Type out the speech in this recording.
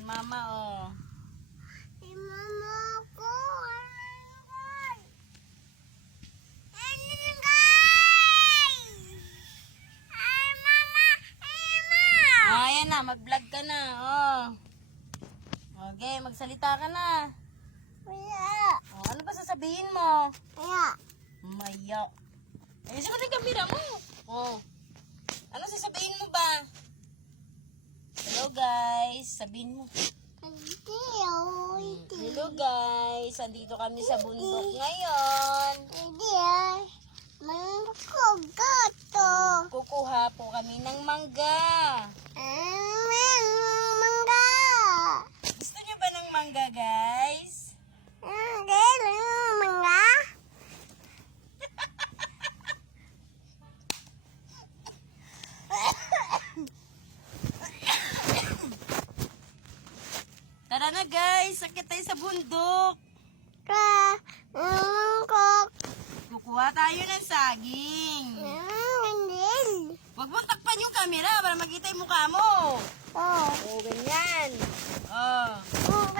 Yan mama oh. Ay, mama ko. Ayan na, mag-vlog ka na. Oh. Okay, magsalita ka na. Wala. Oh, ano ba sasabihin mo? Wala. Maya. Ayusin mo na yung kamera mo. Oh. Ano sasabihin mo ba? Hello guys, sabihin mo. Hello guys, andito kami sa bundok ngayon. Hindi ah. Mangkog gato. Kukuha po kami ng mangga. Mangga. Gusto niyo ba ng mangga guys? Hindi, mangga. Tara na guys, sakit tayo sa bundok. Mangkog. Kukuha tayo ng saging. Hindi. Huwag mo takpan yung camera para makita yung mukha mo. Oh. Oh, ganyan. Oh. Okay.